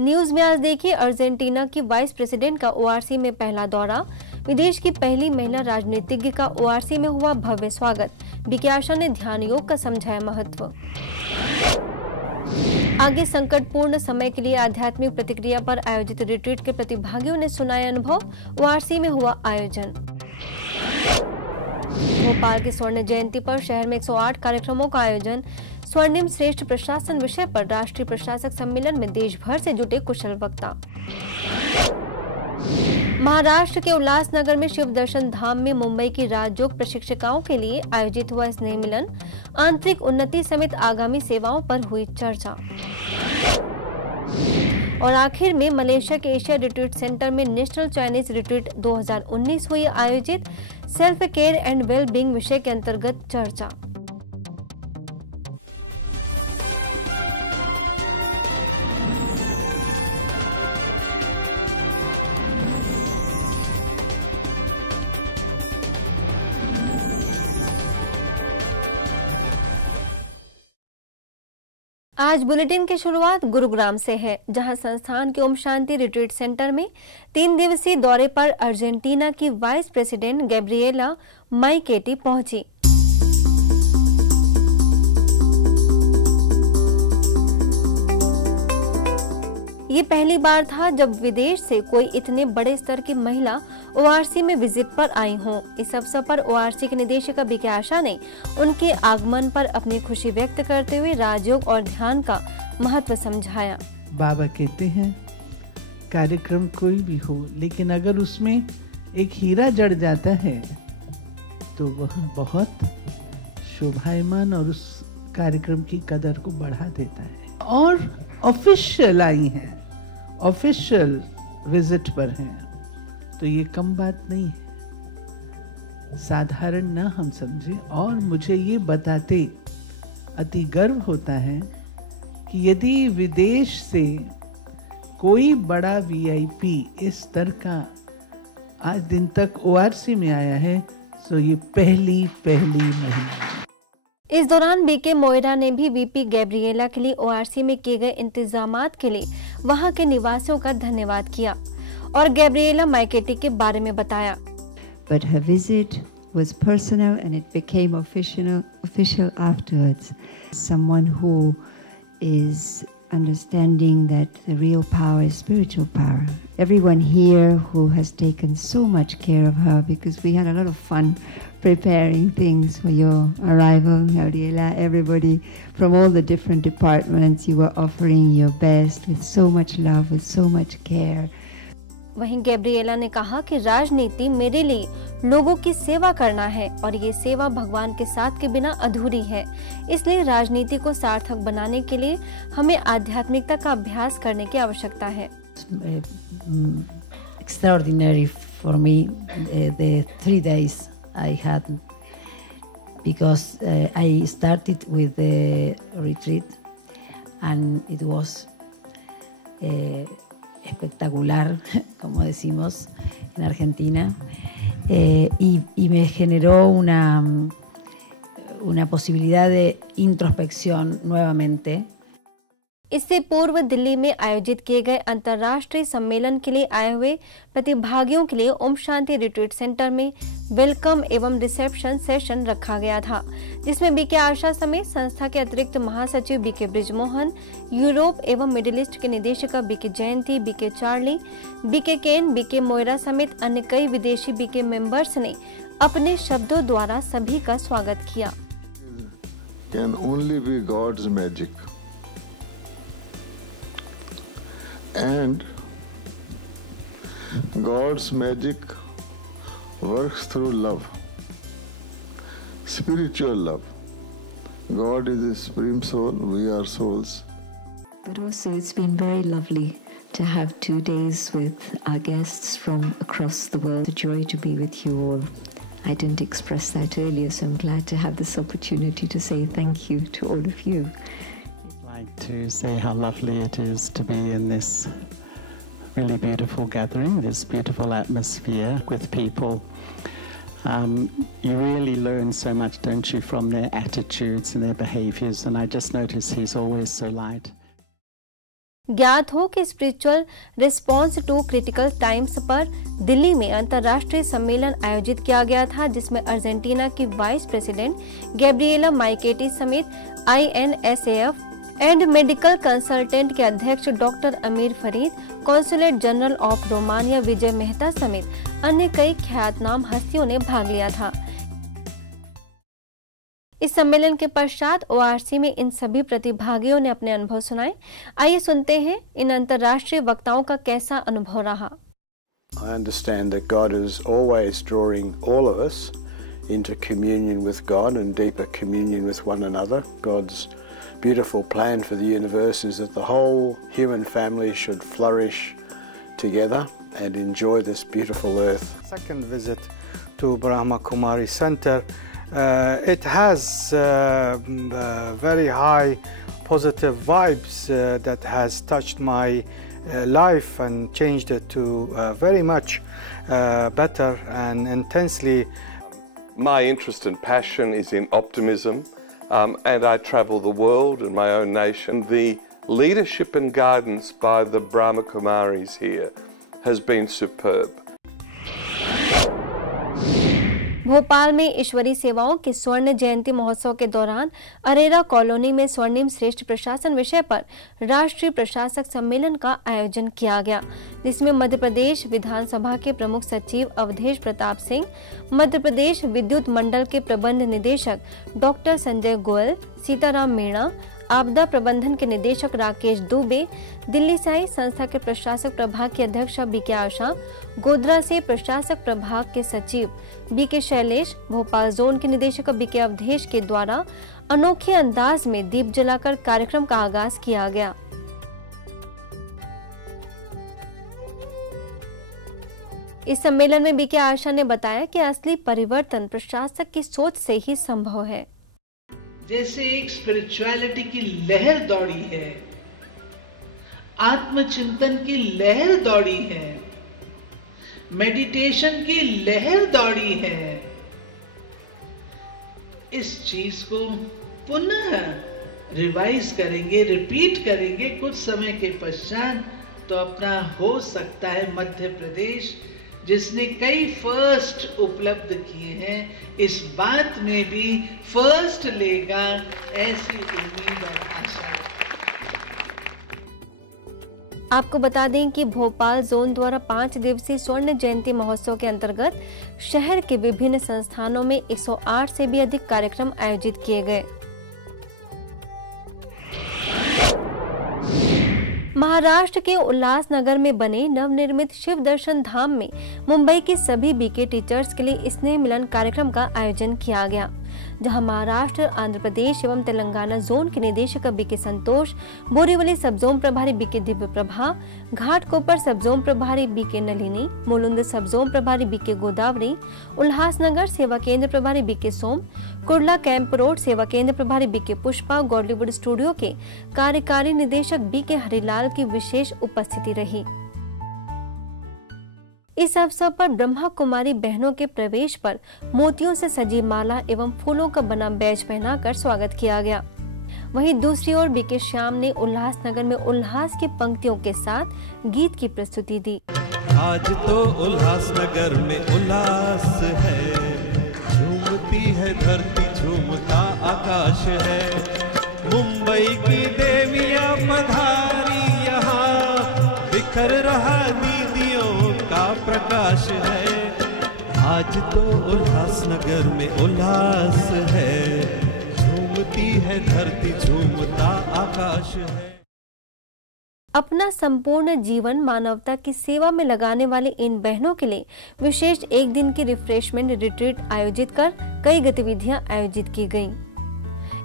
News में आज देखिए, अर्जेंटीना की वाइस प्रेसिडेंट का ओआरसी में पहला दौरा, विदेश की पहली महिला राजनीतिज्ञ का ओआरसी में हुआ भव्य स्वागत, बीके आशा ने ध्यान योग का समझाया महत्व। आगे संकटपूर्ण समय के लिए आध्यात्मिक प्रतिक्रिया पर आयोजित रिट्रीट के प्रतिभागियों ने सुनाए अनुभव, ओआरसी में हुआ आयोजन। भोपाल की स्वर्ण जयंती पर शहर में 108 कार्यक्रमों का आयोजन, स्वर्णिम श्रेष्ठ प्रशासन विषय पर राष्ट्रीय प्रशासक सम्मेलन में देश भर से जुटे कुशल वक्ता। महाराष्ट्र के उल्लासनगर में शिव दर्शन धाम में मुंबई की राजयोग प्रशिक्षिकाओं के लिए आयोजित हुआ स्नेह मिलन, आंतरिक उन्नति समेत आगामी सेवाओं पर हुई चर्चा। और आखिर में मलेशिया के एशिया रिट्रीट सेंटर में नेशनल चाइनीज रिट्रीट 2019 हुई आयोजित, self care and well being विषय के अंतर्गत चर्चा। आज बुलेटिन की शुरुआत गुरुग्राम से है, जहां संस्थान के ओम शांति रिट्रीट सेंटर में 3 दिवसीय दौरे पर अर्जेंटीना की वाइस प्रेसिडेंट गैब्रिएला माइकेटी पहुंची। ये पहली बार था जब विदेश से कोई इतने बड़े स्तर की महिला ओआरसी में विजिट पर आई हों। इस अवसर पर ओआरसी के निदेशक बीके आशा ने उनके आगमन पर अपनी खुशी व्यक्त करते हुए राजयोग और ध्यान का महत्व समझाया। बाबा कहते हैं कार्यक्रम कोई भी हो, लेकिन अगर उसमें एक हीरा जड़ जाता है तो वह बहुत शोभायमान और उस कार्यक्रम की कदर को बढ़ा देता है। और ऑफिशियल आई हैं, ऑफिशियल विजिट पर हैं, तो ये कम बात नहीं है, साधारण ना हम समझे। और मुझे ये बताते अति गर्व होता है कि यदि विदेश से कोई बड़ा वीआईपी इस स्तर का आज दिन तक ओआरसी में आया है, तो ये पहली महिला है। इस दौरान बीके मोइरा ने भी वीपी गैब्रिएला के लिए ओआरसी में किए गए इंतजामात के लिए वहां के निवासियों का धन्यवाद किया और गैब्रिएला माइकेटी के बारे में बताया। But her visit was personal and it became official afterwards. Someone who is understanding that the real power is spiritual power. Everyone here who has taken so much care of her, because we had a lot of fun preparing things for your arrival, Gabriela. Everybody from all the different departments, you were offering your best with so much love, with so much care. वहीं Gabriela ने कहा कि राजनीति मेरे लिए लोगों की सेवा करना है और ये सेवा भगवान के साथ के बिना अधूरी है। इसलिए राजनीति को सार्थक बनाने के लिए हमें आध्यात्मिकता का अभ्यास करने की आवश्यकता है। Extraordinary for me the 3 days I had, because I started with the retreat and it was espectacular, como decimos en Argentina, y me generó una posibilidad de introspección nuevamente. इससे पूर्व दिल्ली में आयोजित किए गए अंतर्राष्ट्रीय सम्मेलन के लिए आए हुए प्रतिभागियों के लिए ओम शांति रिट्रीट सेंटर में वेलकम एवं रिसेप्शन सेशन रखा गया था, जिसमें बीके आशा समेत संस्था के अतिरिक्त महासचिव बीके ब्रिजमोहन, यूरोप एवं मिडिल ईस्ट के निदेशिका बीके जयंती, बीके चार्ली, बीके केन, बीके मोइरा समेत अन्य कई विदेशी बीके मेंबर्स ने अपने शब्दों द्वारा सभी का स्वागत किया। Can only be God's magic. And God's magic works through love, spiritual love. God is a supreme soul, we are souls. But also it's been very lovely to have 2 days with our guests from across the world. It's a joy to be with you all. I didn't express that earlier, so I'm glad to have this opportunity to say thank you to all of you. I'd like to say how lovely it is to be in this really beautiful gathering, this beautiful atmosphere with people. You really learn so much, don't you, from their attitudes and their behaviors, and I just notice he's always so light. ज्ञात हो कि spiritual response to critical times पर दिल्ली में अंतर्राष्ट्रीय सम्मेलन आयोजित किया गया था, जिसमें अर्जेंटीना की वाइस प्रेसिडेंट गैब्रिएला माइकेटी समेत INSAF एंड मेडिकल कंसल्टेंट के अध्यक्ष doctor Amir Farid, consulate general of Romania Vijay Mehta समेत अन्य कई ख्यातनाम हस्तियों ने भाग लिया था। इस सम्मेलन के पश्चात ORC में इन सभी प्रतिभागियों ने अपने अनुभव सुनाए। आइए सुनते हैं इन अंतर्राष्ट्रीय वक्ताओं का कैसा अनुभव रहा। I understand that God is always drawing all of us into communion with God and deeper communion with one another. God's beautiful plan for the universe is that the whole human family should flourish together and enjoy this beautiful earth. Second visit to Brahma Kumari Center. It has very high positive vibes that has touched my life and changed it to very much better and intensely. My interest and passion is in optimism, and I travel the world and my own nation. The leadership and guidance by the Brahma Kumaris here has been superb. Bhopal में ईश्वरी सेवाओं के स्वर्ण जयंती महोत्सव के दौरान Arera colony में स्वर्णिम श्रेष्ठ प्रशासन विषय पर राष्ट्रीय प्रशासक सम्मेलन का आयोजन किया गया, जिसमें मध्य प्रदेश विधानसभा के प्रमुख सचिव अवधेश प्रताप सिंह, मध्य प्रदेश विद्युत मंडल के प्रबंध निदेशक डॉक्टर संजय गोयल, सीताराम मीणा, आपदा प्रबंधन के निदेशक राकेश दुबे, दिल्ली से आई संस्था के प्रशासक प्रभाग की अध्यक्षा BK आशा, गोधरा से प्रशासक प्रभाग के सचिव BK शैलेश, भोपाल जोन के निदेशक BK अवधेश के द्वारा अनोखे अंदाज में दीप जलाकर कार्यक्रम का आगाज किया गया। इस सम्मेलन में BK आशा ने बताया कि असली परिवर्तन प्रशासक की सोच से ही संभव है। जैसे एक स्पिरिचुअलिटी की लहर दौड़ी है, आत्मचिंतन की लहर दौड़ी है, मेडिटेशन की लहर दौड़ी है, इस चीज को पुनः रिवाइज करेंगे, रिपीट करेंगे कुछ समय के पश्चात, तो अपना हो सकता है मध्य प्रदेश जिसने कई फर्स्ट उपलब्ध किए हैं, इस बात में भी फर्स्ट लेगा, ऐसी उम्मीद और आशा। आपको बता दें कि भोपाल जोन द्वारा 5 दिवसीय स्वर्ण जयंती महोत्सव के अंतर्गत शहर के विभिन्न संस्थानों में 108 से भी अधिक कार्यक्रम आयोजित किए गए। महाराष्ट्र के उल्लासनगर में बने नवनिर्मित शिव दर्शन धाम में मुंबई के सभी BK टीचर्स के लिए स्नेह मिलन कार्यक्रम का आयोजन किया गया, जहां महाराष्ट्र, आंध्र प्रदेश एवं तेलंगाना जोन के निदेशक BK संतोष, बोरीवली सब जोन प्रभारी BK दिव्य प्रभा, घाटकोपर सब जोन प्रभारी BK नलिनी, मुलुंद सब जोन प्रभारी BK गोदावरी, उल्लासनगर सेवा केंद्र प्रभारी BK सोम, कुर्ला कैंप रोड सेवा केंद्र प्रभारी BK पुष्पा, गॉलीवुड स्टूडियो के कार्यकारी निदेशक BK हरिलाल की विशेष उपस्थिति रही। इस अवसर पर ब्रह्मा कुमारी बहनों के प्रवेश पर मोतियों से सजी माला एवं फूलों का बना बैज पहनाकर स्वागत किया गया। वहीं दूसरी ओर BK श्याम ने उल्लासनगर में उल्लास की पंक्तियों के साथ गीत की प्रस्तुति दी। आज तो उल्लासनगर में उल्लास है, झूमती है धरती, झूमता आकाश है, मुंबई की देवियां पधारी यहाँ, बिखर रहा दीदियों का प्रकाश है। आज तो उल्लासनगर में उल्लास है, झूमती है धरती, झूमता आकाश है। अपना संपूर्ण जीवन मानवता की सेवा में लगाने वाली इन बहनों के लिए विशेष एक दिन की रिफ्रेशमेंट रिट्रीट आयोजित कर कई गतिविधियां आयोजित की गईं।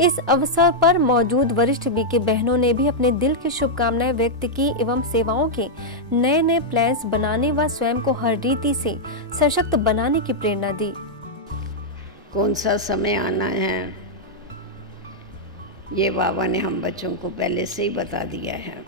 इस अवसर पर मौजूद वरिष्ठ BK बहनों ने भी अपने दिल की शुभकामनाएं व्यक्त की एवं सेवाओं के नए नए प्लान्स बनाने व स्वयं को हर रीति से सशक्त बनाने की प्रेरणा दी। कौन सा समय आना है ये बाबा ने हम बच्चों को पहले से ही बता दिया है।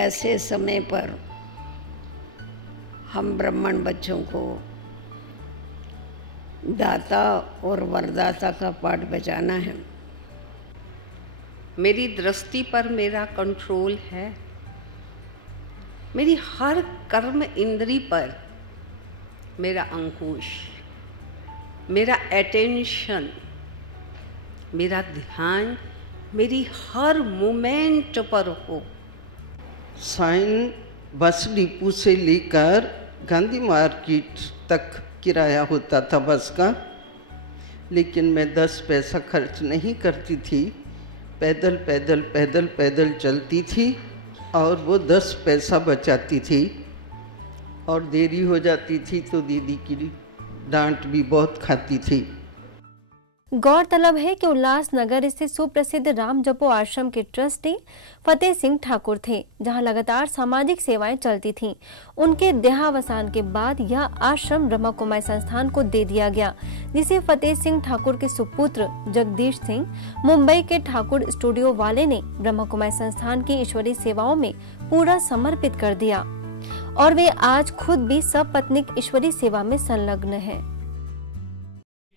ऐसे समय पर हम ब्राह्मण बच्चों को दाता और वरदाता का पाठ बजाना है। मेरी दृष्टि पर मेरा कंट्रोल है, मेरी हर कर्म इंद्री पर मेरा अंकुश, मेरा अटेंशन, मेरा ध्यान मेरी हर मोमेंट पर हो। साइन बस डिपो से लेकर गांधी मार्केट तक किराया होता था बस का, लेकिन मैं 10 पैसा खर्च नहीं करती थी। पैदल पैदल पैदल पैदल चलती थी और वो 10 पैसा बचाती थी। और देरी हो जाती थी तो दीदी की डांट भी बहुत खाती थी। गौरतलब है कि उल्लासनगर स्थित सुप्रसिद्ध राम जपो आश्रम के ट्रस्टी फतेह सिंह ठाकुर थे, जहां लगातार सामाजिक सेवाएं चलती थीं। उनके देहावसान के बाद यह आश्रम ब्रह्मा कुमारी संस्थान को दे दिया गया, जिसे फतेह सिंह ठाकुर के सुपुत्र जगदीश सिंह मुंबई के ठाकुर स्टूडियो वाले ने ब्रह्मा कुमारी संस्थान की ईश्वरीय सेवाओं में पूरा समर्पित कर दिया और वे आज खुद भी सपत्नीक ईश्वरीय सेवा में संलग्न है।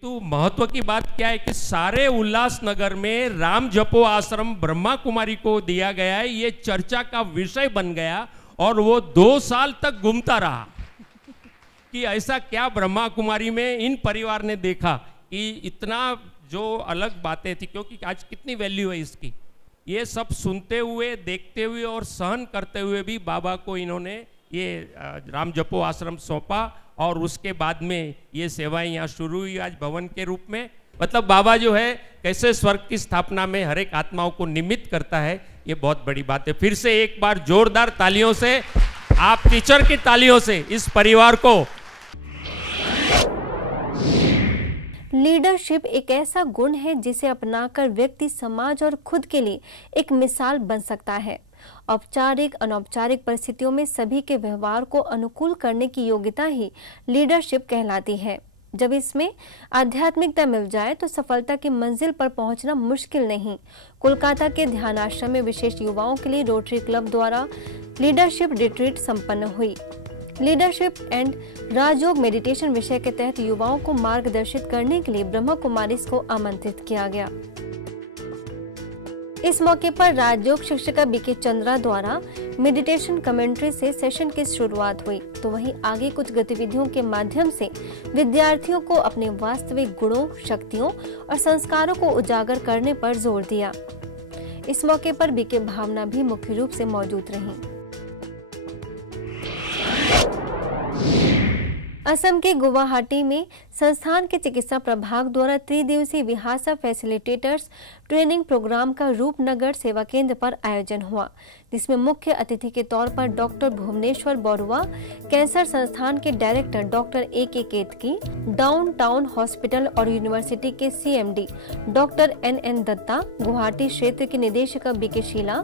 तो महत्व की बात क्या है कि सारे उल्लासनगर में राम जपो आश्रम ब्रह्मा कुमारी को दिया गया है, ये चर्चा का विषय बन गया और वो 2 साल तक घूमता रहा कि ऐसा क्या ब्रह्मा कुमारी में इन परिवार ने देखा कि इतना जो अलग बातें थी, क्योंकि आज कितनी वैल्यू है इसकी। ये सब सुनते हुए, देखते हुए और सहन करते हुए भी बाबा को इन्होंने ये राम जपो आश्रम सौंपा और उसके बाद में ये सेवाएं यहाँ शुरू हुई आज भवन के रूप में। मतलब बाबा जो है कैसे स्वर्ग की स्थापना में हर एक आत्माओं को निमित्त करता है, ये बहुत बड़ी बात है। फिर से एक बार जोरदार तालियों से, आप टीचर की तालियों से इस परिवार को। लीडरशिप एक ऐसा गुण है जिसे अपनाकर व्यक्ति समाज और खुद के लिए एक मिसाल बन सकता है। औपचारिक अनौपचारिक परिस्थितियों में सभी के व्यवहार को अनुकूल करने की योग्यता ही लीडरशिप कहलाती है। जब इसमें आध्यात्मिकता मिल जाए तो सफलता की मंजिल पर पहुंचना मुश्किल नहीं। कोलकाता के ध्यान आश्रम में विशेष युवाओं के लिए रोटरी क्लब द्वारा लीडरशिप रिट्रीट संपन्न हुई। लीडरशिप एंड राजयोग मेडिटेशन विषय के तहत युवाओं को मार्गदर्शित करने के लिए ब्रह्मा कुमारीज को आमंत्रित किया गया। इस मौके पर राजयोग शिक्षिका बीके चंद्रा द्वारा मेडिटेशन कमेंट्री से सेशन की शुरुआत हुई, तो वहीं आगे कुछ गतिविधियों के माध्यम से विद्यार्थियों को अपने वास्तविक गुणों, शक्तियों और संस्कारों को उजागर करने पर जोर दिया। इस मौके पर बीके भावना भी मुख्य रूप से मौजूद रहीं। असम के गुवाहाटी में संस्थान के चिकित्सा प्रभाग द्वारा 3 दिवसीय विहासा फैसिलिटेटर्स ट्रेनिंग प्रोग्राम का रूपनगर सेवा केंद्र पर आयोजन हुआ, जिसमें मुख्य अतिथि के तौर पर डॉक्टर भुवनेश्वर बरुआ, कैंसर संस्थान के director doctor A.K. Ketaki, downtown hospital और यूनिवर्सिटी के CMD doctor N.N. Dutta, Guwahati क्षेत्र की निदेशक B.K. शीला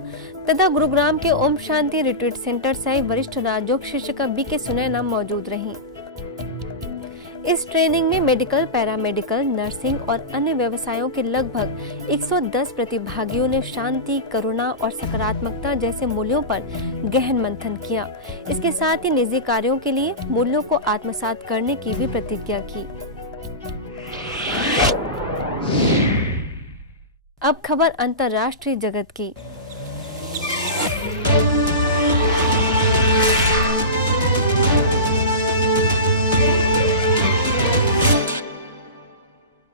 तथा गुरुग्राम के ओम शांति रिट्रीट सेंटर से वरिष्ठ राजयोग शिक्षिका B.K. सुनैना मौजूद रहीं। इस ट्रेनिंग में मेडिकल, पैरामेडिकल, नर्सिंग और अन्य व्यवसायों के लगभग 110 प्रतिभागियों ने शांति, करुणा और सकारात्मकता जैसे मूल्यों पर गहन मंथन किया। इसके साथ ही निजी कार्यों के लिए मूल्यों को आत्मसात करने की भी प्रतिज्ञा की। अब खबर अंतर्राष्ट्रीय जगत की।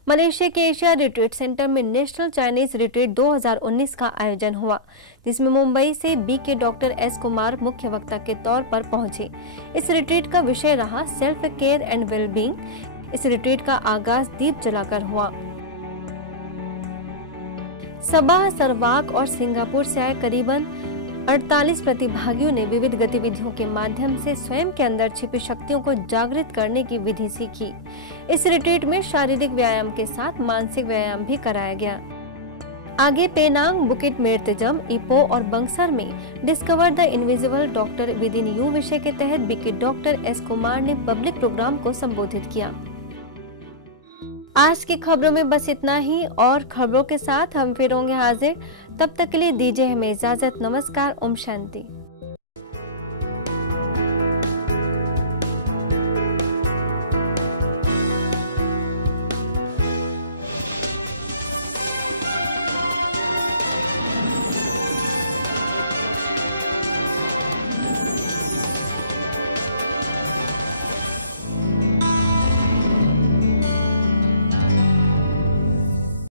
मलेशिया के एशिया रिट्रीट सेंटर में नेशनल चाइनीज रिट्रीट 2019 का आयोजन हुआ, जिसमें मुंबई से B.K. Doctor S. कुमार मुख्य वक्ता के तौर पर पहुंचे। इस रिट्रीट का विषय रहा सेल्फ केयर एंड वेलबींग। इस रिट्रीट का आगाज दीप जलाकर हुआ। सबा, सरवाक और सिंगापुर से आए करीबन 48 प्रतिभागियों ने विविध गतिविधियों के माध्यम से स्वयं के अंदर छिपी शक्तियों को जागृत करने की विधि सीखी। इस रिट्रीट में शारीरिक व्यायाम के साथ मानसिक व्यायाम भी कराया गया। आगे पेनांग, बुकिट मेर्तिजम, इपो और बंगसर में discover the invisible doctor with in you विषय के तहत B.K. Doctor S. कुमार ने पब्लिक प्रोग्राम को संबोधित किया। आज की खबरों में बस इतना ही और खबरों के साथ हम फिर होंगे हाजिर। तब तक के लिए दीजिए हमें इजाजत। नमस्कार। ओम शांति।